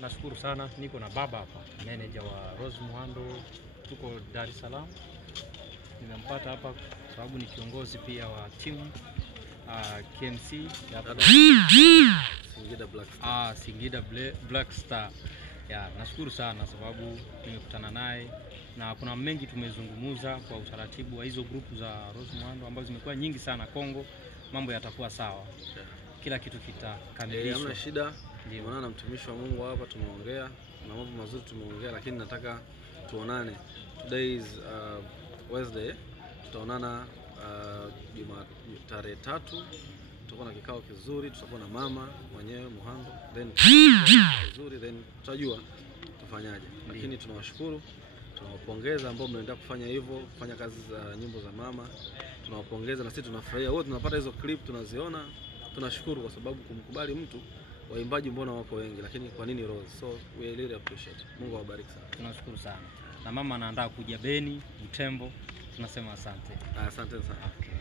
nashukuru sana, niko na baba hapa, manager wa Rose Muhando, tuko Dar es Salaam. Nimempata hapa sababu ni kiongozi pia wa timu KMC hapa Singida Black Star. Nashukuru sana sababu tumekutana naye na kuna mengi tumezungumuza kwa utaratibu wa hizo grupu za Rose Muhando ambazo zimekuwa nyingi sana Kongo. Mambo yatakuwa sawa, kila kitu kitakamilishwa. Hamna shida. Maana na mtumishi wa Mungu hapa tumeongea na mambo mazuri tumeongea, lakini nataka tuonane. Today is Wednesday. Tutaonana tarehe 3. Tutakuwa na kikao kizuri, tutakuwa na mama mwenyewe Muhando, then kizuri, then tutajua tufanyaje. Lakini tunawashukuru, tunawapongeza ambao mnaendelea kufanya hivyo, kufanya kazi za nyimbo za mama. Tunawapongeza na sisi tunafurahia. Wote tunapata hizo clip tunaziona. Tunashukuru kwa sababu kumkubali mtu, waimbaji mbona wako wengi, lakini kwa nini Rose? So we really appreciate. Mungu awabariki sana. Tunashukuru sana. Na mama anaandaa kuja Beni, Butembo. Tunasema asante. Asante sana. Okay.